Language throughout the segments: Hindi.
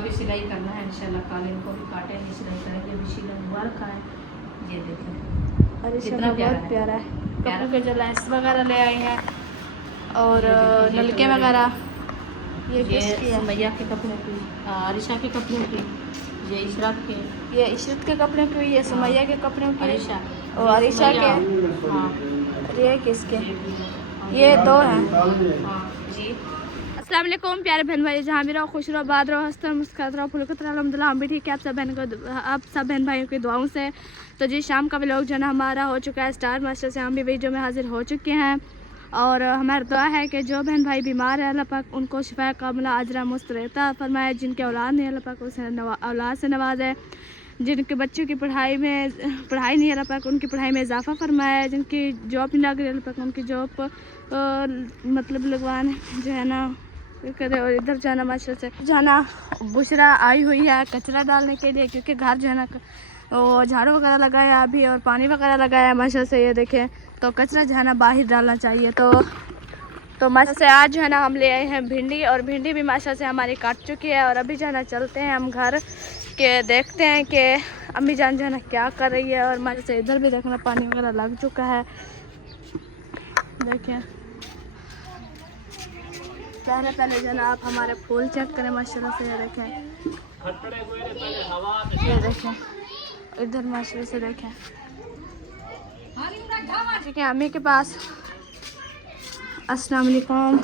इसका भी सिलाई करना है इंशाल्लाह, कल इनको भी काटेंगे, सिलाई करेंगे, अभी सिलाई हुआ रखा है। ये देखें और कितना बहुत प्यारा है। कपड़ों के जो लेस वगैरह ले आए हैं और नलके वगैरह। ये किसकी है? सुमैया के कपड़ों की, आरिशा के कपड़ों की, ये इशरत के, ये इशरत के कपड़ों की, ये सुमैया के कपड़ों की, आरिशा और आरिशा के। हाँ ये किसके? ये दो हैं। हाँ जी। अस्सलाम वालेकुम प्यारे बहन भाई, जहाँ भी रहो खुश रहो, बात रहो, हंसते रहो, मुस्कुराते रहो, फुलकत रहो। अल्हम्दुलिल्लाह हम भी ठीक है आप सब बहन भाइयों की दुआओं से। तो जी शाम का व्लॉग जो है ना हमारा हो चुका है स्टार्ट। मास्टर से हम भी वीडियो में हाजिर हो चुके हैं और हमारी दुआ है कि जो बहन भाई बीमार है अल्लाह पाक उनको शिफा कामिला अजरा मुस्तरता फरमाए, जिनके औलाद नहीं अल्लाह पाक उसे औलाद से नवाजे, जिनके बच्चों की पढ़ाई नहीं है अल्लाह पाक उनकी पढ़ाई में इजाफा फरमाए, जिनकी जॉब नहीं लग रही अल्लाह पाक उनकी जॉब मतलब लगवान जो है ना करे। और इधर जाना माशा से जाना बुशरा आई हुई है कचरा डालने के लिए, क्योंकि घर जो है ना वो झाड़ू वगैरह लगाया अभी और पानी वगैरह लगाया माशा से। ये देखें तो कचरा जो है ना बाहर डालना चाहिए। तो माशा से आज जो है ना हम ले आए हैं भिंडी, और भिंडी भी माशा से हमारी काट चुकी है। और अभी जो है ना चलते हैं हम घर के, देखते हैं कि अम्मी जान जो है ना क्या कर रही है। और माशा से इधर भी देखना पानी वगैरह लग चुका है। देखें पहले जो है ना आप हमारे फूल चेक करें माशाल्लाह से। ये देखें इधर माशाल्लाह से देखें। ठीक है अम्मी के पास। अस्सलाम वालेकुम।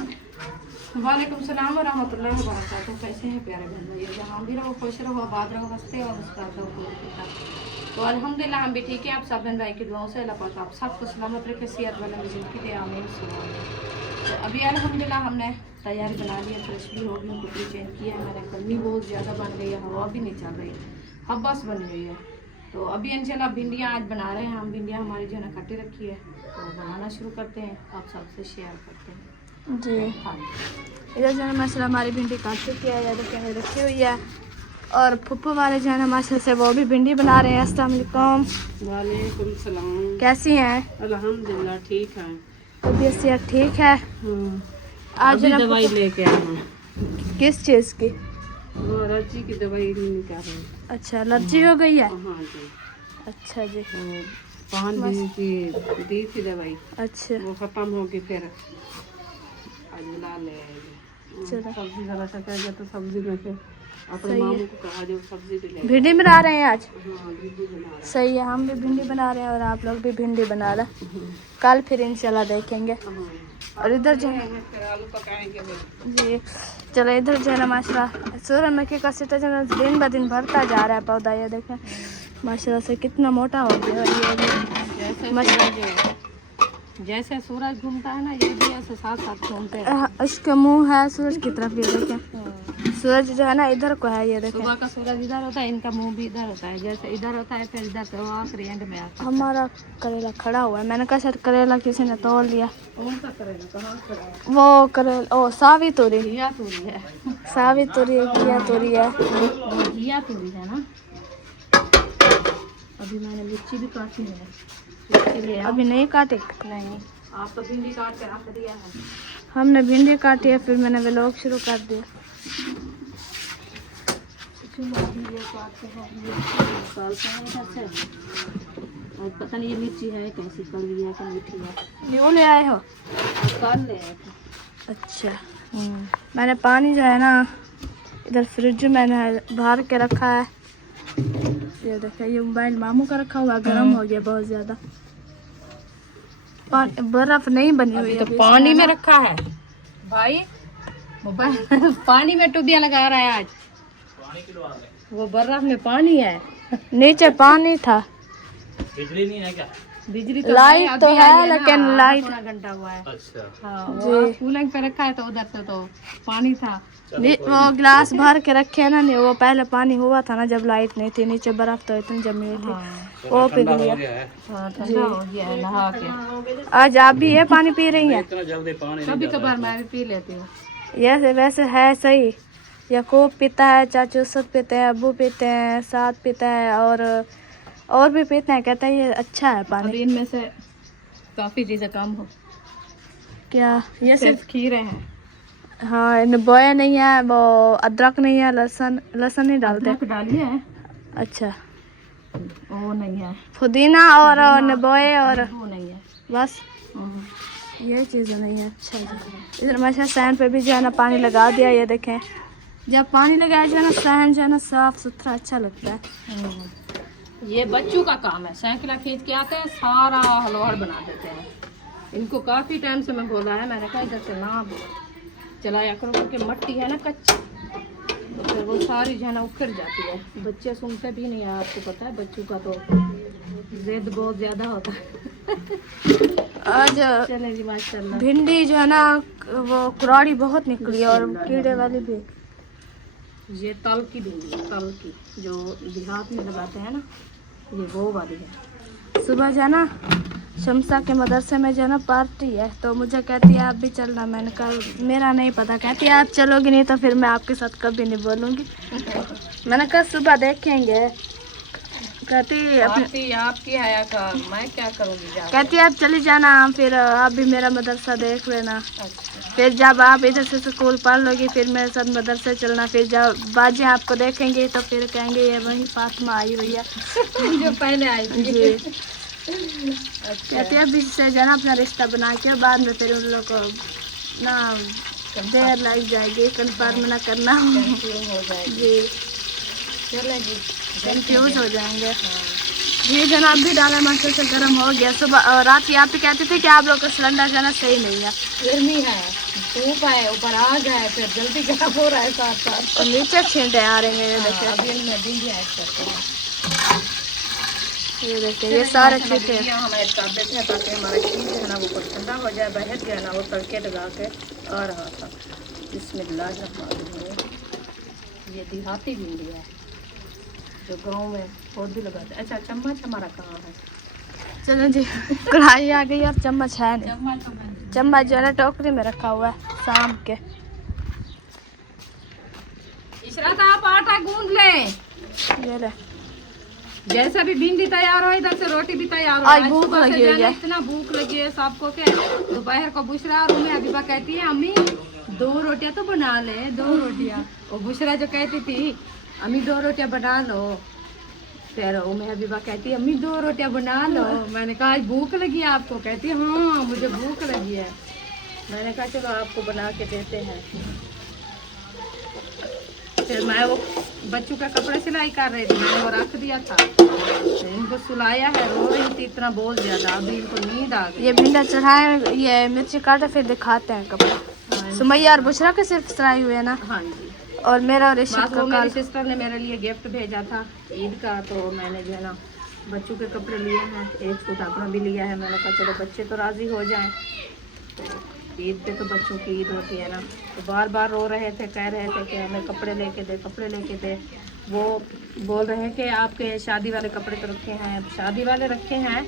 वालेकुम सलाम व रहमतुल्लाहि व बरकातहू। कैसे हैं प्यारे बहन भाई, जहाँ भी रहो खुश रहो, आबाद रहो, हंसते और मुस्कुराते रहो। तो अल्हम्दुलिल्लाह हम भी ठीक है, आप सब बहन भाई की दुआओं से अल्लाह पाक आप सबको सलामत रखे, सेहत वाला ज़िंदगी दे, आमीन। तो अभी अल्हम्दुलिल्लाह हमने तैयारी बना ली है, फ्रेश भी हो गई, कपड़े चेंज किया है मैंने। गर्मी बहुत ज़्यादा बन गई है, हवा भी नहीं चल रही, हब्बस बन गई है। तो अभी इंशाल्लाह भिंडियाँ आज बना रहे हैं हम। भिंडियाँ हमारी जो है ना कटी रखी है, तो बनाना शुरू करते हैं, आप सबसे शेयर करते हैं जी। हाँ। इधर जो है माशाल्लाह हमारी भिंडी काट चुकी है, या देखें रखी हुई है। और फुप्पू वाले जो है ना माशा से वो भी भिंडी बना रहे हैं। अस्सलाम वालेकुम। वालेकुम सलाम। कैसी हैं? अल्हम्दुलिल्लाह ठीक है, तबीयत सेहत ठीक है? आज अभी दवाई लेके आए हैं। किस चीज़ की? वो एलर्जी की दवाई निकाल रहे हैं। अच्छा एलर्जी हो गई है? हाँ जी। अच्छा जी। पान भी की दी थी दवाई, अच्छा वो ख़त्म हो गई, फिर आज ला ले चलो। सब्जी ज़रा सा कह गया तो सब्जी में फिर अपने सही है। मामू को कहा जो सब्जी भी ले। भिंडी बना रहे हैं आज? हाँ भिंडी बना रहे सही है, हम भी भिंडी बना रहे हैं और आप लोग भी भिंडी बना रहे हैं। कल फिर इंशाल्लाह देखेंगे। हैं। और इधर जो है फिर आलू पकाएंगे फिर। जी चलो इधर जो है ना माशाल्लाह सूरजमुखी का सिटा जो है दिन ब दिन बढ़ता जा रहा है पौधा। ये देखें माशाल्लाह से कितना मोटा हो गया। और ये जैसे सूरज घूमता है ना, ये भी ऐसे साथ साथ घूमते हैं। इसका मुंह है सूरज की तरफ। ये देखें सूरज जो है ना इधर को है। ये देखें सुबह का सूरज इधर होता है, इनका मुंह भी इधर होता है, जैसे इधर होता है फिर इधर से वो आखिरी एंड में आता है। हमारा करेला खड़ा हुआ है, मैंने कहा शायद करेला किसी ने तोड़ लिया। कौन सा करेगा, कहाँ खड़ा है? वो करेला ओ सावी तोरी, घिया तोरी है। सावी तोरी है, घिया तोरी है। वो घिया तोरी है ना। अभी मैंने मिर्ची भी काटी है, अभी नहीं काटे? नहीं आप तो भिंडी काट के रख दिया है। हमने भिंडी काटी है, फिर मैंने व्लॉग शुरू कर दिया। और पता नहीं ये मिर्ची है कैसी, कड़वी है क्या मीठी है। न्यू ले आए हो? कल ले आए थे। अच्छा मैंने पानी जो है ना इधर फ्रिज में मैंने भर के रखा है। ये देखिए ये मोबाइल मामू का रखा हुआ, गर्म हो गया बहुत ज़्यादा। बर्फ नहीं बनी हुई तो पानी में रखा है भाई मोबाइल। पानी में टूबिया लगा रहा है आज। वो बर्फ में पानी है, नीचे पानी था। बिजली नहीं है क्या? बिजली तो लाइट है, तो अभी है आई लेकिन ना, लाइट आधा पौना घंटा हुआ है। अच्छा हाँ वो कूलिंग पे रखा है तो उधर से तो पानी था। वो गिलास भर के रखे है ना, नहीं वो पहले पानी हुआ था ना जब लाइट नहीं थी, नीचे बर्फ तो इतनी जमी हुई थी। वो पिघल गया। हाँ ठंडा हो गया है नहा के। आज आप भी ये पानी पी रही हैं? कभी कभार मैं भी पी लेती हूँ। ये वैसे है सही। यकूब पीता है, चाचू सब पीते हैं, अब्बू पीते हैं, साथ पीता है और भी पीते हैं, कहते हैं ये अच्छा है पानी। अभी इनमें से काफ़ी चीज़ें कम हो। क्या ये सिर्फ खीरे हैं। हाँ, नबोया नहीं है, वो अदरक नहीं है, लहसुन लहसुन नहीं डालते। अदरक डालिए, अच्छा, वो नहीं है। पुदीना और नबोए और वो नहीं है बस ये चीज़ें नहीं है। अच्छा जी, इधर माशा सहन पे भी जो है ना पानी लगा दिया। ये देखें, जब पानी लगाया जो है ना सहन जो है ना साफ सुथरा अच्छा लगता है। ये बच्चों का काम है, साइकिल खींच के आते हैं, सारा हलवाड़ बना देते हैं। इनको काफ़ी टाइम से मैं बोला है, मैंने कहा इधर से ना चलाया करो क्योंकि मट्टी है ना कच्ची, तो फिर वो सारी जो है ना उखड़ जाती है। बच्चे सुनते भी नहीं है, आपको पता है बच्चों का तो जिद बहुत ज़्यादा होता है। आज चले जी माशाल्लाह। भिंडी जो है ना वो कुराड़ी बहुत निकली है और कीड़े वाली भी। ये तल की भिंडी है, तल की जो देहात में लगाते हैं ना, ये वो वाली है। सुबह जो है ना शमसा के मदरसे में जो है ना पार्टी है, तो मुझे कहती है आप भी चलना। मैंने कहा मेरा नहीं पता। कहती है आप चलोगी नहीं तो फिर मैं आपके साथ कभी नहीं बोलूँगी। मैंने कहा सुबह देखेंगे। कहती पार्टी आपकी है का, मैं क्या करूँगी जाके? कहती है आप चली जाना, फिर आप भी मेरा मदरसा देख लेना। अच्छा। फिर जब आप इधर से स्कूल पढ़ लोगी फिर मेरे साथ मदरसे चलना। फिर जब बाजी आपको देखेंगे तो फिर कहेंगे ये वही फातिमा आई हुई है जो पहले आई थी। जी। अच्छा। कहती है अभी से जाना अपना रिश्ता बना के, बाद में फिर उन लोग को ना देर लग जाएगी, कंफर्म ना करना हो जाएगी। जी, चले जी, कंफ्यूज हो जाएंगे। जी जनाब भी डाला मास्टर से गर्म हो गया। सुबह और रात यहाँ पे कहते थे कि आप लोग का सिलेंडर जाना सही नहीं है, गर्मी है, धूप है, ऊपर आग है, फिर जल्दी गर्म हो रहा है साथ साथ। और नीचे छींटे आ रहे हैं। ये देखिए, अभी मैं भिंडी ऐड करते हैं। ये देखिए ये सारे छींटे हम ऐड कर देते हैं ताकि हमारा घी जो है ना वो ठंडा हो जाए। बहर जो है ना वो तड़के लगा के आ रहा था। बिस्मिल्लाह। ये देहाती भिंडी है जो गांव में और भी लगाते हैं। अच्छा, चम्मच हमारा कहाँ है? चलो जी, कढ़ाई आ गई और चम्मच है नहीं। चम्मच जो है ना टोकरी में रखा हुआ है शाम के। इशरात आप आटा गूंद लें। ये ले, जैसा भी भिंडी तैयार हो इधर से रोटी भी तैयार हो। आज भूख लगी हुई है। इतना भूख लगी है सबको के दोपहर को बुशरा और उम्मी हबीबा कहती है अम्मी 2 रोटियां तो बना ले, 2 रोटियां। और बुशरा जो कहती थी अम्मी 2 रोटियां बना लो, फिर उम्मी हबीबा कहती है अम्मी 2 रोटियां बना लो। मैंने कहा आज भूख लगी है आपको? कहती है हाँ मुझे भूख लगी है। मैंने कहा चलो आपको बना के देते हैं। फिर मैं वो बच्चों का कपड़ा सिलाई कर रही थी, मैंने वो रख दिया था। इनको सुलाया है, रो रही थी इतना बहुत ज्यादा, अभी इनको नींद आ गई। ये भिंडा चढ़ाए, ये मिर्ची काटे फिर दिखाते हैं कपड़ा। सुमैया और बुशरा के सिर्फ सिलाई हुए ना? हाँ जी। और मेरा और इशिक वो का मेरी सिस्टर ने मेरे लिए गिफ्ट भेजा था ईद का, तो मैंने जो है ना बच्चों के कपड़े लिए हैं, एक सूट अपना भी लिया है। मैंने कहा चलो बच्चे तो राज़ी हो जाएं, तो ईद पे तो बच्चों की ईद होती है ना। तो बार बार रो रहे थे, कह रहे थे कि हमें कपड़े लेके दे, कपड़े लेके दे। वो बोल रहे हैं कि आपके शादी वाले कपड़े तो रखे हैं, शादी वाले रखे हैं,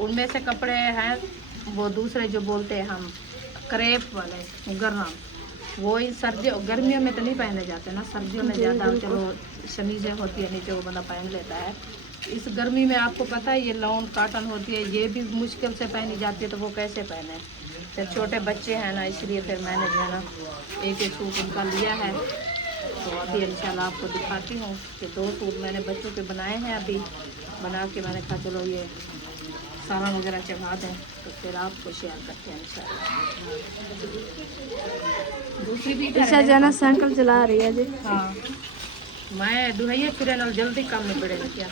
उनमें से कपड़े हैं वो दूसरे जो बोलते हैं हम क्रेप वाले गरम, वो इन सर्दियों गर्मियों में तो नहीं पहने जाते ना, सर्दियों में ज़्यादा चलो शमीज़ें होती है नीचे वो बंदा पहन लेता है। इस गर्मी में आपको पता है ये लॉन काटन होती है, ये भी मुश्किल से पहनी जाती है, तो वो कैसे पहने? फिर छोटे बच्चे हैं ना, इसलिए फिर मैंने जो है ना एक सूट उनका लिया है। तो अभी इंशाल्लाह आपको दिखाती हूँ कि 2 सूट मैंने बच्चों के बनाए हैं। अभी बना के मैंने कहा चलो ये सारा वगैरह चढ़ा दें, तो फिर आपको शेयर करते हैं इंशाल्लाह। दूसरी भी ईशा जाना साइकिल चला रही है जी। हाँ, मैं दुहैया फिर जल्दी काम निबड़ेगा क्या?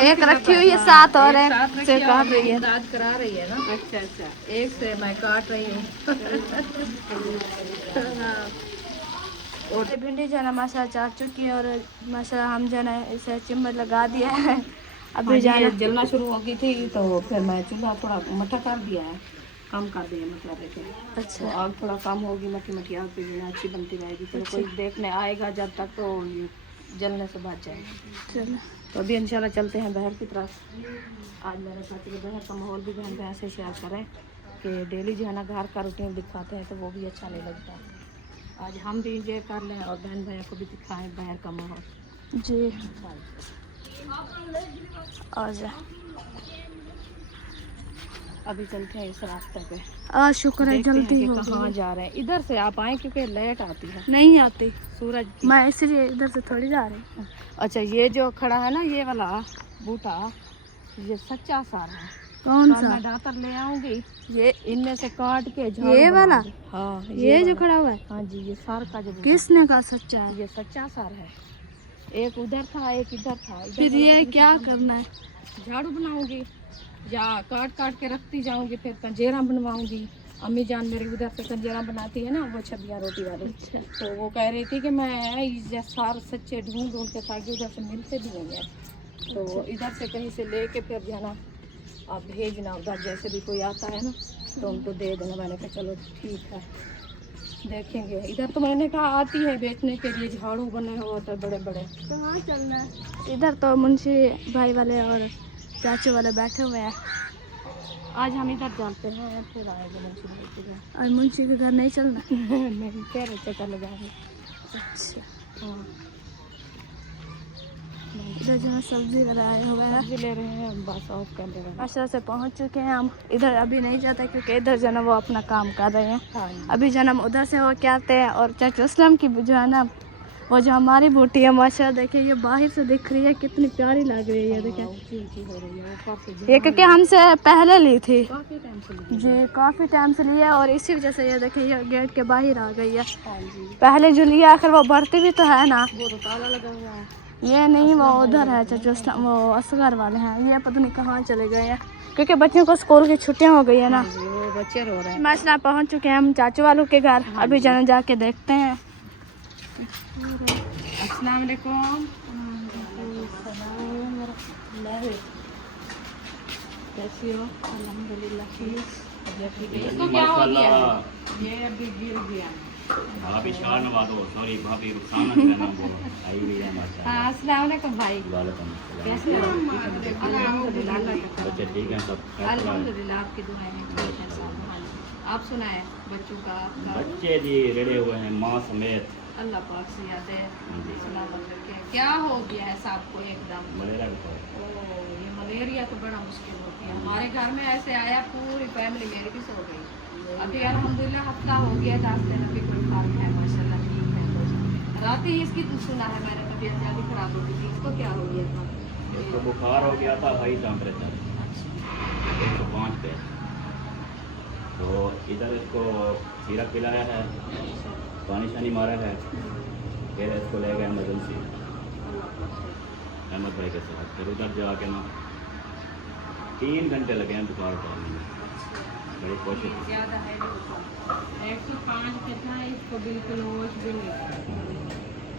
एक रखी हुई है, 7 और है साथ में से किया, काट रही है। दाद करा रही है ना। अच्छा अच्छा, एक से मैं काट रही हूँ। और भिंडी जो है ना माशा चाट चुकी है और माशा हम जो है ना इसे चम्मच लगा दिया है। अभी जाना जलना शुरू हो गई थी तो फिर मैं चूल्हा थोड़ा मठा कर दिया है, कम कर दिया मतलब है कि अच्छा तो आग थोड़ा कम होगी, मठी मठी आग पे जो है अच्छी बनती रहेगी। चलो कोई देखने आएगा जब तक तो जलने से बच जाएगा। चलो तो अभी इंशाल्लाह चलते हैं बहर की तरफ। आज मैंने सोचा कि बहर का माहौल भी बहन बहन से शेयर करें कि डेली जो है ना घर का रूटीन दिखाते हैं तो वो भी अच्छा नहीं लगता। आज हम भी इंजॉय कर लें और बहन भैया को भी दिखाएं बहर का माहौल जी। आ जा अभी चलते हैं इस रास्ते पे, आज शुक्र है देखते हैं जल्दी कि हो कहाँ गई। जा रहे हैं। इधर से आप आए क्योंकि लेट आती है नहीं आती, सूरज की। मैं इसलिए इधर से थोड़ी जा रही हूँ। अच्छा, ये जो खड़ा है ना ये वाला बूटा, ये सच्चा सार है। कौन तो सा? मैं डातर ले आऊंगी, ये इनमें से काट के झाड़ू ये वाला? बनाऊंगी। हाँ ये जो वाला। खड़ा हुआ है, हाँ जी, ये सार का जो बूटा किसने कहा सच्चा है, है? ये सच्चा सार है। एक उधर था, एक इधर था। इधर फिर वाला ये पता नहीं क्या कितना करना है? झाड़ू बनाऊंगी या काट काट के रखती जाऊंगी, फिर कंजेरा बनवाऊंगी। अम्मी जान मेरी उधर से कंजेरा बनाती है ना, वो छबिया रोटी वाली। अच्छा। तो वो कह रही थी कि मैं ये सार सच्चे ढूंढ ढूंढ के, ताकि उधर से मिलते भी नहीं है। तो इधर से कहीं से लेके फिर जाना, आप भेजना उधर, जैसे भी कोई आता है ना तो उनको दे देना। मैंने कहा चलो ठीक है, देखेंगे। इधर तो मैंने कहा आती है बेचने के लिए, झाड़ू बने हुए होते बड़े बड़े। कहाँ चलना है? इधर तो मुंशी भाई वाले और चाचू वाले बैठे हुए हैं। आज हम इधर जाते हैं, फिर आएंगे मुंशी भाई के घर। और मुंशी के घर नहीं चलना? नहीं, कह रहे चक्कर लगाएंगे। अच्छा। हाँ, इधर जो है सब्जी लगाए हुए हैं, सब्जी ले रहे हैं, बस ऑफ कर दे रहे हैं। माशा से पहुंच चुके हैं हम। इधर अभी नहीं जाते क्योंकि इधर जो है ना वो अपना काम कर रहे हैं। हाँ जी। अभी जो है ना हम उधर से हो के आते हैं। और चाचू असलम की जो है ना वो जो हमारी बूटी है, माशा देखिए ये बाहर से दिख रही है, कितनी प्यारी लग रही है। देखिए ऊंची ऊंची हो रही है, काफी ये क्योंकि हमसे पहले ली थी काफी टाइम से लगी। जी, काफ़ी टाइम से लिया और इसी वजह से ये देखिए ये गेट के बाहर आ गई है। हाँ जी, पहले जो लिया आखिर वो बढ़ती भी तो है ना। वो तो ताला लगा हुआ है। ये नहीं, वो उधर है चाचू असलम, वो असगर वाले हैं। ये पता नहीं कहाँ चले गए हैं क्योंकि बच्चों को स्कूल की छुट्टियां हो गई है ना। हाँ जी, वो बच्चे रो रहे हैं। माशा पहुँच चुके हैं हम चाचू वालों के घर। अभी जाना जाके देखते हैं। अस्सलाम वालेकुम। कैसी हो? अल्हम्दुलिल्लाह ठीक है। इसको क्या हो गया? ये अभी गिर गया। भाभी शाह नवाज हो, सॉरी भाभी रुखसाना मेरा नाम बोलो, आई हुई है माशा। हाँ, अस्सलाम वालेकुम भाई। वालेकुम अस्सलाम। कैसे हो? अल्हम्दुलिल्लाह, अल्लाह का बच्चे करम। ठीक हैं सब? खैर सलाम। अल्हम्दुलिल्लाह, आपकी दुआएं हैं, ठीक है सब। हाँ जी। आप सुनाए बच्चों का? बच्चे जी रेड़े हुए हैं माँ समेत। अल्लाह पाक से याद है, जी। सलामत रखे। क्या हो गया है साहब को एकदम? मलेरिया बुखार। ओ, ये मलेरिया तो बड़ा मुश्किल होती है। हमारे घर में ऐसे आया, पूरी फैमिली मेरी भी सो गई। अभी अल्हम्दुलिल्लाह हफ्ता हो गया, 10 दिन अभी कोई फर्क है, माशाल्लाह ठीक है। तो रात ही इसकी तो सुना है मैंने, तबीयत ज़्यादा खराब हो गई थी। इसको क्या हो गया था? इसको बुखार हो गया था, हाई टेम्परेचर 105 पे। तो इधर इसको सिरप पिलाया है, पानी शानी मारा है, फिर इसको ले गए इमरजेंसी अहमद भाई के साथ। फिर उधर जाके ना 3 घंटे लगे हैं बुखार उतारने में, बड़ी कोशिश की। ज़्यादा है भी बुखार। 105 पे था, इसको बिल्कुल होश भी नहीं।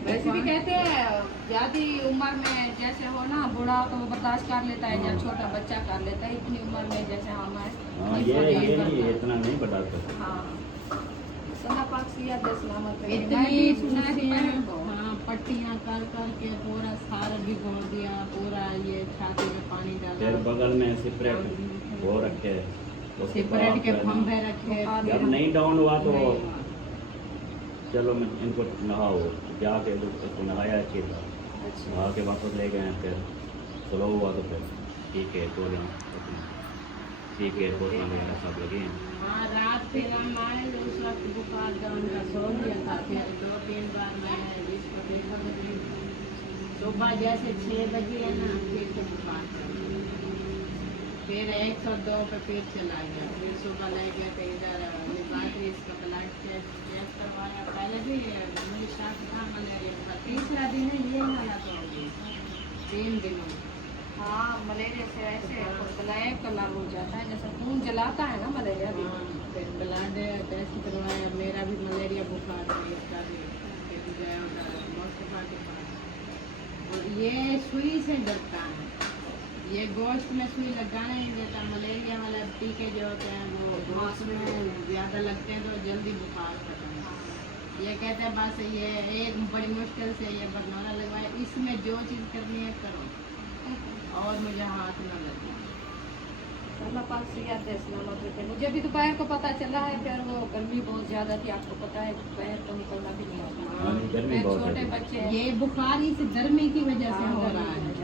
वैसे भी कहते हैं ज़्यादा उम्र में जैसे हो ना, बूढ़ा तो वो बर्दाश्त कर लेता है, या छोटा बच्चा कर लेता है। इतनी उम्र में जैसे हम हैं, हाँ ये नहीं, इतना नहीं बर्दाश्त करता। हाँ, अल्लाह पाक से याद है, सलामत रहे। इतनी मैं भी सुना है कि पहले तो हाँ, पट्टियाँ कर कर के पूरा सारा भिगो दिया, पूरा ये छाती में पानी फिर डाला, बगल में सिपरेट वो रखे, उसके सिपरेट के बाद फंबे रखे। जब नहीं डाउन हुआ तो चलो मैं इनको नहाओ, जाके इसको नहाया अच्छी तरह, नहा के वापस ले गए। फिर स्लो हुआ तो फिर ठीक है, गोलियाँ ठीक है, बोतल वगैरह सब लगे हैं। हाँ, रात फिर हम आए तो उस वक्त बुखार का उनका सो लिया था। फिर 2-3 बार मैं इसको देखा, सुबह जैसे 6 बजे है ना, फिर से बुखार था। फिर 102 पे फिर चला गया। फिर सुबह ले गया तो इधर बाकी इसका ब्लड टेस्ट करवाया। पहले भी मेरी साथ था मलेरिया का, तीसरा दिन है ये हालत हो गई 3 दिनों में। हाँ, मलेरिया से ऐसे ब्लैक कलर हो जाता है, जैसे खून जलाता है ना मलेरिया भी। हाँ, फिर ब्लड टेस्ट करवाया, मेरा भी मलेरिया बुखार है, इसका भी। फिर गया उधर मुस्तफा के पास। और ये सुई से डरता है, ये गोश्त में सुई लगाने नहीं देता। मलेरिया वाला टीके जो होते हैं वो गोश्त में ज़्यादा लगते हैं तो जल्दी बुखार खत्म होता है। ये कहते हैं बस ये एक बड़ी मुश्किल से ये बरनौला लगवाया, इसमें जो चीज़ करनी है करो और मुझे हाथ न लगे। अल्लाह पाक सियात दे सलामत रखे। मुझे भी दोपहर को पता चला है, फिर वो गर्मी बहुत ज़्यादा थी, आपको पता है दोपहर को निकलना भी नहीं हाँ, होता। गर्मी फिर बहुत छोटे है। बच्चे हैं। ये बुखार इस गर्मी की वजह से हो रहा है।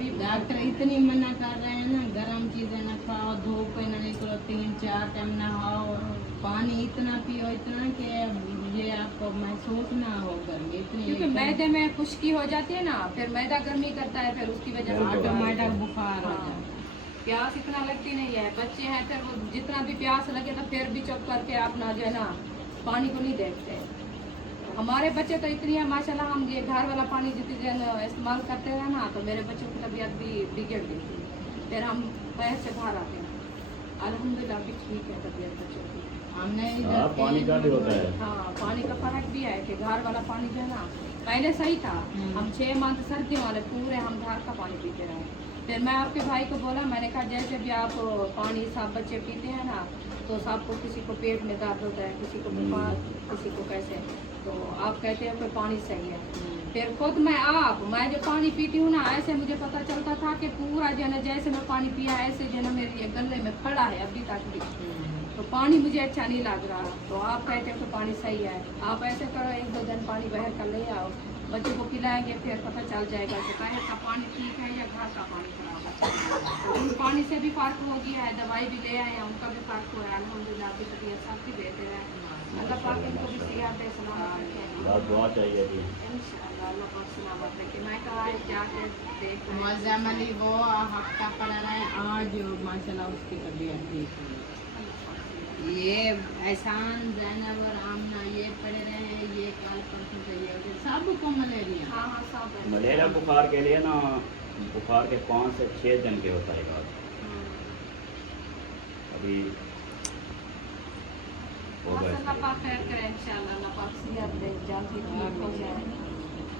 भी डॉक्टर इतनी मना कर रहे हैं ना, गर्म चीजें ना खाओ, धूप में ना निकलो, 3-4 टाइम नहाओ, पानी इतना पियो, इतना कि ये आपको महसूस ना हो गर्मी इतनी। क्योंकि मैदे में खुश्की हो जाती है ना, फिर मैदा गर्मी करता है, फिर उसकी वजह से ऑटोमेटिक बुखार हो हाँ। जाता है। प्यास इतना लगती नहीं है, बच्चे हैं फिर वो जितना भी प्यास लगे तो फिर भी चुप करके अपना जो है ना पानी को नहीं देखते। हमारे बच्चे तो इतनी है माशाल्लाह, हम ये घर वाला पानी जितनी देर इस्तेमाल करते हैं ना, तो मेरे बच्चों की तबीयत भी बिगड़ गई थी। फिर हम पैर से बाहर आते हैं, अल्हम्दुलिल्लाह भी ठीक है तबीयत बच्चों की। हमने हाँ, पानी का भी होता है। हाँ, पानी का फर्क भी है कि घर वाला पानी जो है ना पहले सही था। हम 6 मंथ सर्दियों वाले पूरे हम घर का पानी पीते रहे। फिर मैं आपके भाई को बोला, मैंने कहा जैसे भी आप पानी सब बच्चे पीते हैं ना, तो सबको किसी को पेट में दर्द होता है, किसी को बुखार, किसी को कैसे, तो आप कहते हैं कि पानी सही है। फिर खुद मैं जो पानी पीती हूँ ना, ऐसे मुझे पता चलता था कि पूरा जो है ना जैसे मैं पानी पिया ऐसे जो है ना मेरे ये गले में खड़ा है अभी तक भी, तो पानी मुझे अच्छा नहीं लग रहा। तो आप कहते हैं कि पानी सही है, आप ऐसे करो 1-2 दिन पानी बाहर कर ले आओ, बच्चों को पिलाएंगे, फिर पता चल जाएगा कि बाहर का पानी ठीक है या घर का पानी खराब है। तो उन पानी से भी फर्क हो गया है, दवाई भी ले आए हैं, उनका भी फर्क हुआ है अल्हम्दुलिल्लाह, की तबीयत सबकी बेहतर है। अल्लाह पाक इनको भी सियात दे, सलामत रखे। बहुत दुआ चाहिए थी। इंशाअल्लाह अल्लाह पाक सलामत रखे। मैं कहा जाके देख मौजम अली वो हफ्ता पड़ा रहे, आज माशाल्लाह उसकी तबीयत ठीक है। ये एहसान, जैनब और आमना ये पड़े रहे हैं, ये कल परसों से ये सबको मलेरिया। हाँ हाँ सब है। मलेरिया बुखार के लिए ना, बुखार के 5 से 6 दिन के होता है इलाज। अभी होगा बस इसका। अल्लाह पाक खैर करे इंशाअल्लाह, अल्लाह पाक सियात दे, जल्दी ठीक हो जाए।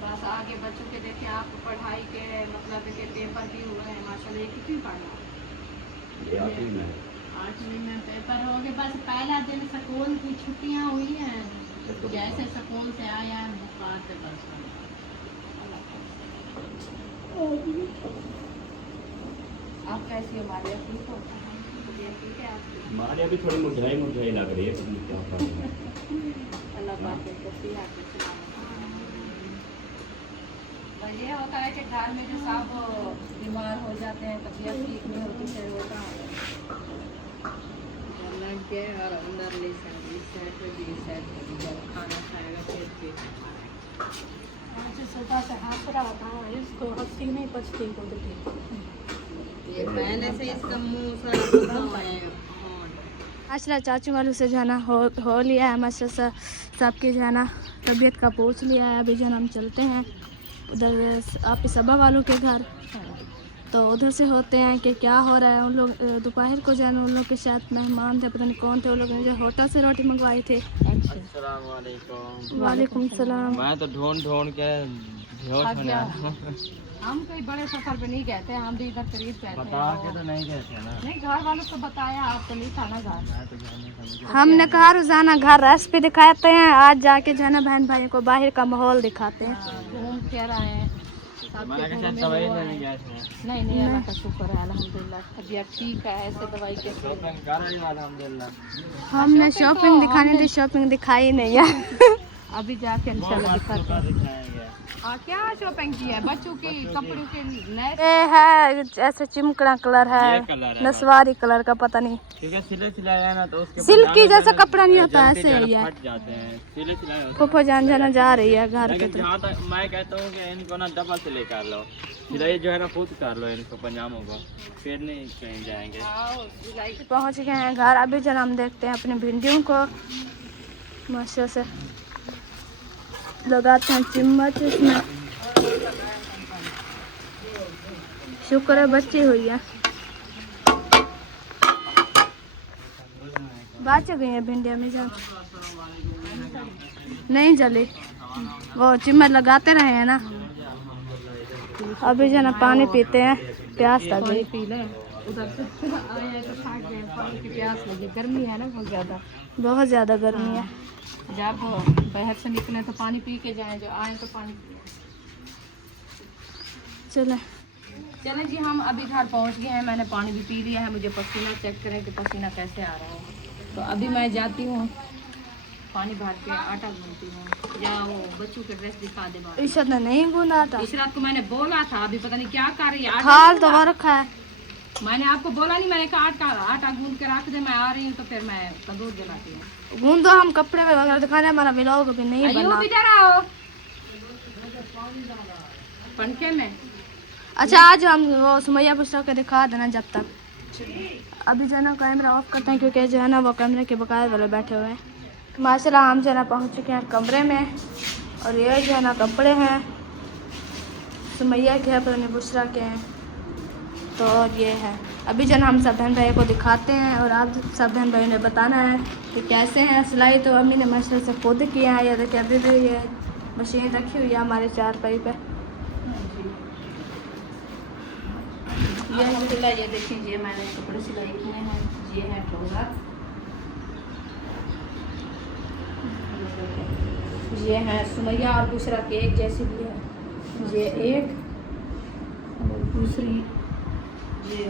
बस आगे बच्चों के देखें आप पढ़ाई के मतलब के पेपर भी हुए हैं माशाल्लाह। ये कितनी पढ़ना ये 8वीं में 8वीं में पेपर हो गए, बस पहला दिन स्कूल की छुट्टियां हुई हैं, जैसे स्कूल से आया है बुखार से बस। आप कैसी हो मारिया, ठीक हो? ठीक है आपकी? हमारे अभी थोड़ी मुरझाई लग रही है, पता नहीं क्या प्रॉब्लम है। अल्लाह पाक को सियात दे, सलामत। तो ये होता है कि घर में जो सब बीमार हो जाते हैं, तबीयत ठीक नहीं होती, फिर होता है लग गए और अंदर ले जब खाना खाएगा फिर सुबह से हाथ रहा था, इसको हंसी नहीं पचती को तो ठीक। ये पहले से इसका मुंह सारा हुआ है। माशाल्लाह चाचू वालों से जो है ना हो लिया है, माशाल्लाह सबकी जो है ना तबीयत का पूछ लिया है। अभी जो है ना हम चलते हैं उधर आप सबा वालों के घर, तो उधर से होते हैं कि क्या हो रहा है। उन लोग दोपहर को जो है ना उन लोग के साथ मेहमान थे, पता नहीं कौन थे, उन लोगों ने जो होटल से रोटी मंगवाई थी। अस्सलाम वालेकुम। वालेकुम सलाम। मैं तो ढूंढ के बेहोश होने आया। हम कहीं बड़े सफर पे नहीं गए थे, हम भी इधर करीब गए थे। बता के तो नहीं गए थे ना। नहीं, घर वालों को बताया, आपको नहीं था ना घर। मैं तो घर नहीं समझ। हमने कहा रोजाना घर रेसिपी दिखाते हैं, आज जाके जो है ना बहन भाइयों को बाहर का माहौल दिखाते हैं। घूम फिर आए हैं। मैंने कहा दवाई लेने गए थे। नहीं अल्लाह का शुक्र है अल्हम्दुलिल्लाह, तबीयत ठीक है। ऐसे दवाई के शॉपिंग कर रही हूँ अल्हम्दुलिल्लाह। हमने शॉपिंग दिखाने थी, शॉपिंग दिखाई नहीं है। अभी जाके इंशाल्लाह दिखाते हैं। दिखाएंगे। और क्या शॉपिंग की है बच्चों की कपड़ों के नए? ये है ऐसे चिमकड़ा कलर ये है, कलर है नसवारी कलर का, पता नहीं क्योंकि सिले सिलाया है ना, तो उसके सिल्की पजामे जैसा जो है कपड़ा नहीं होता, जल्दी ऐसे जो है ही ना है। फट जाते हैं, सिले सिलाए होते हैं। फूफो जान जाना जा रही है घर के लेकिन तरफ। जहाँ तक मैं कहता हूँ कि इनको ना डबल सिलाई कर लो, सिलाई जो है ना खुद कर लो इनको पजामों को, फिर नहीं कहीं जाएंगे। पहुंच गए हैं घर। अभी जरा हम देखते हैं अपने भिंडियों को, माशा से लगाते हैं चम्मच इसमें। शुक्र है बची हुई है, बच गई है भिंडियाँ में जान नहीं जली, वो चम्मच लगाते रहे हैं ना। अभी जो ना पानी पीते हैं, प्यास लग गई। पी ले, उधर से आए तो थक गए, पानी की प्यास लगी, गर्मी है ना बहुत ज़्यादा। बहुत ज़्यादा गर्मी है। जब बाहर से निकले तो पानी पी के जाएं, जो आए तो पानी। चले चलें जी, हम अभी घर पहुंच गए हैं। मैंने पानी भी पी लिया है। मुझे पसीना चेक करें कि पसीना कैसे आ रहा है। तो अभी मैं जाती हूँ पानी भर के आटा गूंथती हूँ। या वो बच्चों के ड्रेस दिखा दे बाहर। इशरत ने नहीं गूंदा था, इस रात को मैंने बोला था, अभी पता नहीं क्या कर रही है। आटा थाल नहीं तो गूंदा। वो रखा है। मैंने आपको बोला नहीं, मैंने कहा आटा गूंद के रख दे, मैं आ रही हूँ तो फिर मैं तंदूर जलाती हूँ। गूंदो, हम कपड़े वगैरह दिखाने, हमारा व्लॉग अभी नहीं अयो बना। भी जरा आओ पंखे में। अच्छा आज हम वो सुमैया बुशरा के दिखा देना जब तक। अभी जो है ना कैमरा ऑफ करते हैं क्योंकि जो है ना वो कैमरे के बकाया वाले बैठे हुए हैं। तो माशाल्लाह हम जो है ना पहुँच चुके हैं कमरे में। और ये जो है ना कपड़े हैं सुमैया के हैं, पता नहीं बुशरा के हैं। तो ये है अभी जो है ना हम सब बहन भाई को दिखाते हैं और आप सब बहन भाई ने बताना है कि कैसे हैं। सिलाई तो अम्मी ने माशाल्लाह से खुद किया है। ये देखिए अभी भी ये मशीन रखी हुई है हमारे चारपाई पे। ये अल्हम्दुलिल्लाह, ये देखिए, ये मैंने कपड़े सिलाई किए हैं। ये है ट्राउज़र, ये है सुमैया और बुशरा के एक जैसी भी है। ये एक और दूसरी ये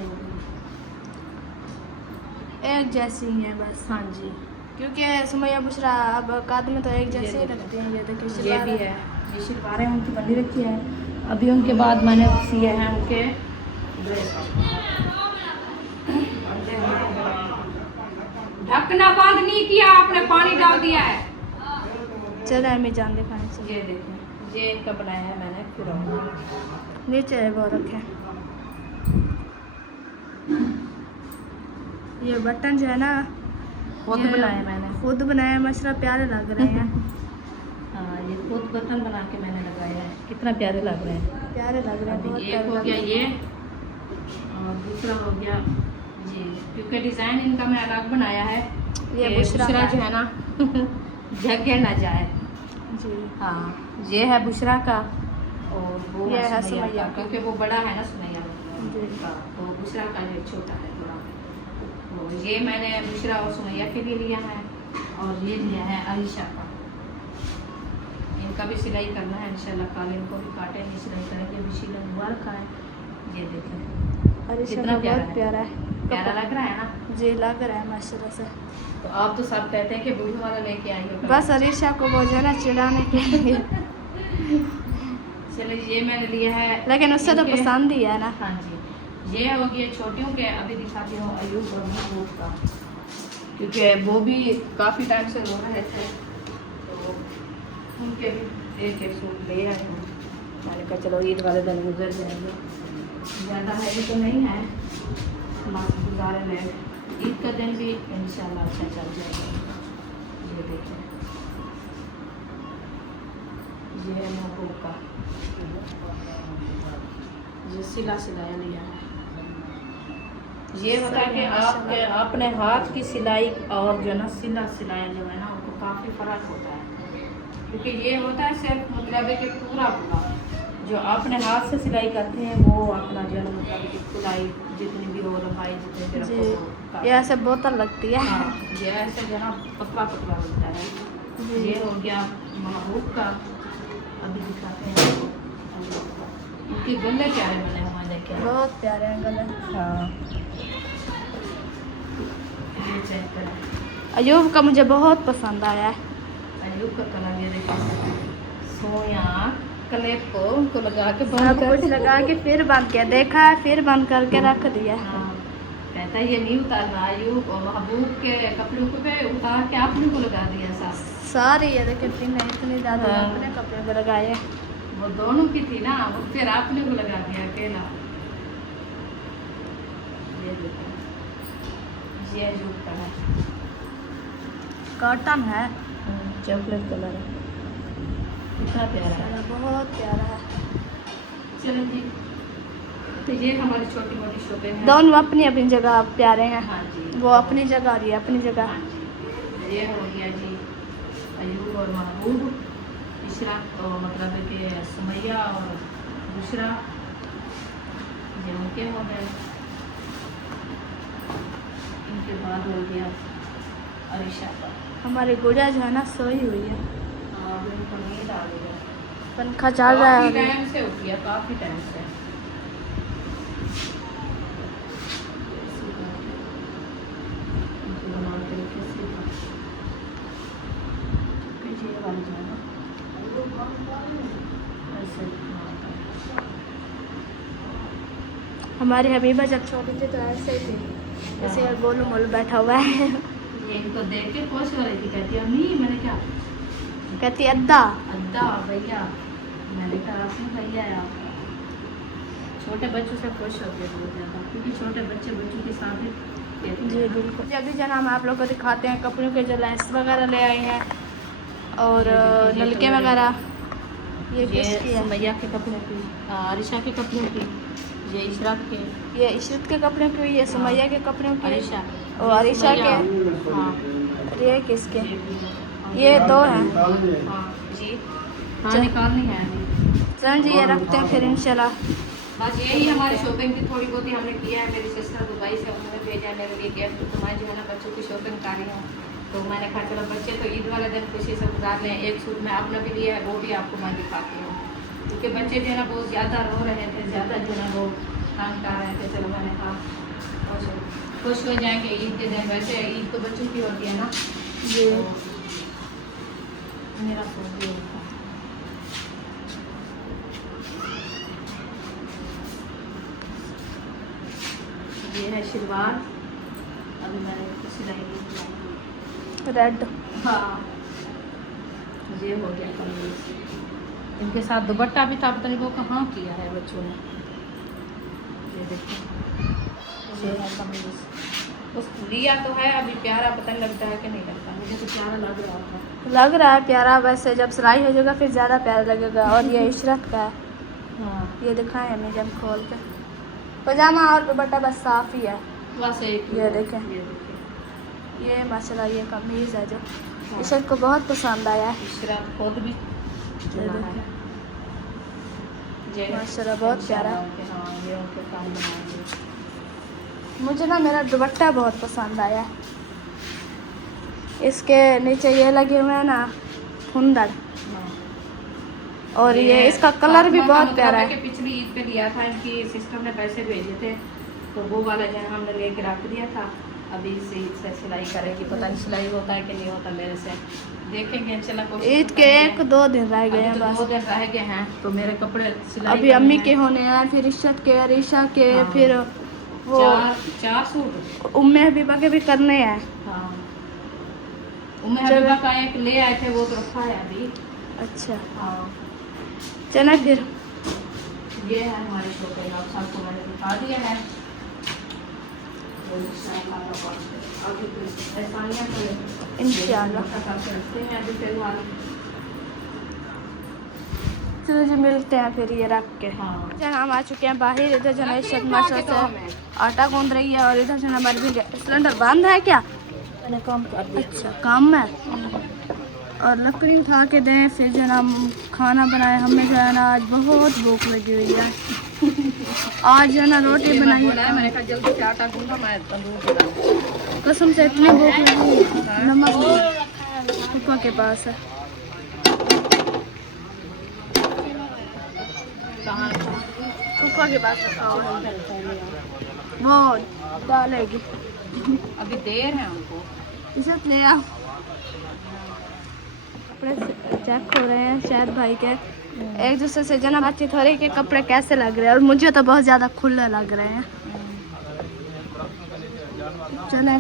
एक जैसी ही है बस। हाँ जी, क्योंकि सुमैया बुशरा अब काद में तो एक जैसे ही रखती हैं। ये देखिए ये शलवार भी है। ये शलवारें उनकी बंदी रखी है। अभी उनके बाद मैंने सिए हैं उनके ड्रेस। ढकना बंद नहीं किया आपने, पानी डाल दिया है। चलो हमें जान दिखाने से। ये देखें, ये इनका बनाया है मैंने फिर नीचे है वो रखे। ये बटन जो है ना खुद ये बनाया मैंने। खुद बनाया, मशरा प्यारे लग रहे हैं। हाँ, ये खुद बटन बना के मैंने लगाया है। कितना प्यारे लग रहे हैं। प्यारे लग रहे हैं, बहुत अभी एक प्यारे हो लग गया रहे हैं। ये और दूसरा हो गया ये, क्योंकि डिज़ाइन इनका मैं अलग बनाया है। ये कि बुशरा बुशरा का जो है ना जगह ना जाए। जी। हाँ, ये है बुशरा का और वो ये है सुमैया सुमैया का, क्योंकि वो बड़ा है ना सुमैया जी। का, तो बुशरा का ये छोटा है थोड़ा। तो ये मैंने बुशरा और सुमैया के लिए लिया है। और ये लिया है आयशा का। इनका भी सिलाई करना है इंशाल्लाह। कल इनको भी काटेंगे, सिलाई करेंगे। भी सिलाई हुआ रखा है। ये देखें और कितना प्यारा बहुत है। प्यारा है। प्यारा लग रहा है ना। जी लग रहा है माशाल्लाह से। तो आप तो सब कहते हैं कि बूढ़ी वाला लेके आई हो। बस अरीशा को वो जो है ना चिढ़ाने के लिए। चलिए, ये मैंने लिया है, लेकिन उससे तो इनके- पसंद ही है ना। हाँ जी, ये हो गया छोटियों के। अभी दिखाती हूँ अयूब और महबूब का, क्योंकि वो भी काफ़ी टाइम से रो रहे थे। तो उनके भी एक एक सूट ले आए हूँ। मैंने कहा चलो ईद वाले दिन गुजर जाएंगे। ज़्यादा हैवी तो नहीं है, बस गुजारे में ईद का दिन भी इंशाल्लाह अच्छा चल जाएगा। ये देखिए, ये है महबूब का, ये सिला सिलाया लिया है। ये होता है कि आपके अपने हाथ की सिलाई और जो ना सिला सिलाया जो है ना, उनको काफ़ी फ़र्क होता है। क्योंकि ये होता है सिर्फ मतलब है कि पूरा पूरा जो अपने हाथ से सिलाई करते हैं वो अपना जो है मतलब कि सिलाई जितनी भी हो लंबाई जितनी भी रखो वो जी कर- ये ऐसे बोतल लगती है। हाँ, ये ऐसे जो है ना पतला पतला होता है। ये हो गया महबूब का। अभी दिखाते हैं इनके गले प्यारे बने हुए हैं, देखिए। बहुत प्यारे हैं गले। हाँ, ये चेक करें। अयूब का मुझे बहुत पसंद आया है। अयूब का कलर ये देखिए, सोया क्लिप को उनको लगा के बंद सब कर कुछ लगा के फिर बंद किया, देखा है फिर बंद करके रख दिया। हाँ, कहता है ये नहीं उतारना। अयूब और महबूब के कपड़ों को पे उतार के आपने को लगा दिया साथ। सारी ये देखिए पिन है इतनी ज़्यादा हाँ। अपने कपड़े पे लगाए। वो दोनों की थी ना, वो फिर आपने को लगा दिया अकेला। ये देखिए, ये अयूब का है, कॉटन है, चॉकलेट कलर है, कितना प्यारा है। बहुत प्यारा है। चलो जी, तो ये हमारी छोटी मोटी शॉपिंग है। दोनों अपनी अपनी जगह प्यारे हैं। हाँ जी, वो अपनी जगह और ये अपनी जगह। हाँ जी, ये हो गया जी अयूब और महबूब। तीसरा तो मतलब है कि सुमैया और दूसरा ये उनके हो गए। इनके बाद हो गया अरीशा का। हमारी गुड़िया जो है ना सोई हुई है, और उनको नींद आ गई है। पंखा चल रहा है काफ़ी अभी। टाइम से उठी है, काफ़ी टाइम से। हमारी हबीबा जब छोटी थी तो ऐसे ही थी, ऐसे गोलू मोलू बैठा हुआ है। इनको देख के खुश हो रही थी, कहती अम्मी मैंने क्या कहती अद्दा। अद्दा भैया, मैंने कहा आसिम भैया है आपका। छोटे बच्चों से खुश होते हैं बहुत ज़्यादा, क्योंकि छोटे बच्चे बच्चों के साथ ही कहते जी हैं। बिल्कुल। अभी जना हम आप लोग को दिखाते हैं कपड़ों के जो लेस वगैरह ले आए हैं और नलके वगैरह। ये किसकी है? सुमैया के कपड़े की, आरिशा के कपड़े की, ये इशरत के, ये इशरत के कपड़ों की, ये सुमैया के कपड़ों की आरिशा और आरिशा के। हाँ ये किसके? ये दो हैं। हाँ जी, हाँ निकालनी है अभी। चलो जी ये रखते हैं फिर इंशाल्लाह। बस यही हमारी शॉपिंग थी, थोड़ी बहुत ही हमने किया है। मेरी सिस्टर दुबई से उन्होंने भेजा है मेरे लिए गिफ्ट, तो मैं जो है ना बच्चों की शॉपिंग कर रही हूँ। तो मैंने कहा चलो बच्चे तो ईद वाले दिन खुशी से गुजार लें। एक सूट मैं अपना भी लिया है, वो भी आपको मैं दिखाती हूँ, क्योंकि बच्चे जो है ना बहुत ज़्यादा रो रहे थे, ज़्यादा जो है वो तंग कर रहे थे। चलो मैंने कहा खुश हो जाएंगे ईद के दिन। वैसे ईद तो बच्चों की होती है ना। ये मेरा सूट भी होता है। ये है शलवार, अभी मैंने सिलाई की। रेड। हाँ ये हो गया कमीज, इनके साथ दुपट्टा भी था, पता नहीं वो कहाँ किया है बच्चों ने। ये देखो ये है कमीज, उस लिया तो है अभी, प्यारा पता नहीं लगता है कि नहीं लगता। मुझे तो प्यारा लग रहा था। लग रहा है प्यारा, वैसे जब सिलाई हो जाएगा फिर ज़्यादा प्यारा लगेगा। और ये इशरत का है, हाँ ये दिखाएं हमें जब खोल के। पजामा और दुपट्टा बस साफ ही है। बस एक ये देखें। ये देखें, ये माशाल्लाह ये कमीज़ है जो इशरत को बहुत पसंद आया है। इशरत खुद भी ये चुना है। देखें ये माशाल्लाह बहुत प्यारा। हाँ ये उनके काम बनाएंगे। मुझे ना मेरा दुपट्टा बहुत पसंद आया है। इसके नीचे ये लगे हुए हैं ना फुंदड़, और ये इसका कलर भी बहुत प्यारा है। पिछली ईद पे लिया था, इनकी सिस्टर ने पैसे भेजे थे, तो वो वाला जो है हमने लेके रख दिया था। अभी इसे ईद से सिलाई करेगी, पता नहीं सिलाई होता है कि नहीं होता, मेरे से देखेंगे इंशाल्लाह। ईद के 1-2 दिन रह गए हैं तो बस। 2 दिन रह गए हैं, तो मेरे कपड़े सिलाई अभी अम्मी के होने हैं, फिर इशरत के, अरीशा के, हाँ। फिर वो चार सूट। उम्मे हबीबा के भी करने हैं। हाँ उम्मे हबीबा का एक ले आए थे, वो तो रखा है अभी। अच्छा हाँ चला फिर। ये है हमारी शॉपिंग, आप सबको मैंने दिखा दिया है। इंशाल्लाह अभी फिलहाल चलो जी मिलते हैं फिर ये रख के। हाँ जन हम आ चुके हैं बाहर। इधर जन इशरत माशा से आटा गूंद रही है, और इधर जन हमारी भी सिलेंडर बंद है क्या? मैंने काम कर दिया। अच्छा काम है। और लकड़ी उठा के दें, फिर जो है ना हम खाना बनाए। हमें जो है ना आज बहुत भूख लगी हुई है। आज जो है ना रोटी बनाई है। मैंने कहा जल्दी से आटा गूंदा, मैं तंदूर पे डालूं। कसम से इतनी भूख लगी है। नमक पापा के पास है। पापा के पास रखा हुआ है, वो डालेगी। अभी देर है उनको। इसे ले आओ। कपड़े चेक हो रहे हैं शायद भाई के, एक दूसरे से जना बातचीत हो रही है कि कपड़े कैसे लग रहे हैं, और मुझे तो बहुत ज़्यादा खुले लग रहे हैं। चले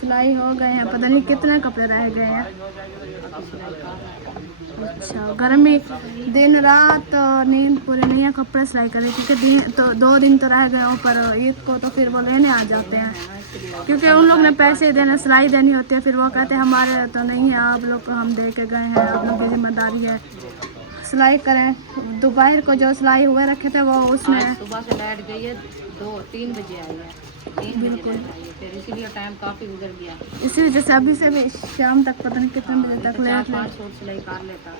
सिलाई हो गए हैं, पता नहीं कितने कपड़े रह गए हैं। अच्छा गर्मी दिन रात नींद पूरी नहीं है, कपड़े सिलाई कर रही, क्योंकि तो 2 दिन तो रह गए ऊपर ईद को, तो फिर वो लेने आ जाते हैं, क्योंकि उन लोग ने पैसे देने सिलाई देनी होती है। फिर वो कहते हैं हमारे तो नहीं है, आप लोग को हम दे के गए हैं, आप लोग की जिम्मेदारी है सिलाई करें। दोपहर को जो सिलाई हुए रखे थे वो उसमें सुबह से लाइट गई है, 2-3 बजे आई है, 3 बजे लाइट आई है, फिर इसीलिए टाइम काफ़ी गुजर गया। इसी वजह से अभी से भी शाम तक पता नहीं कितने बजे तक लेट 4-5 सूट सिलाई कर लेता।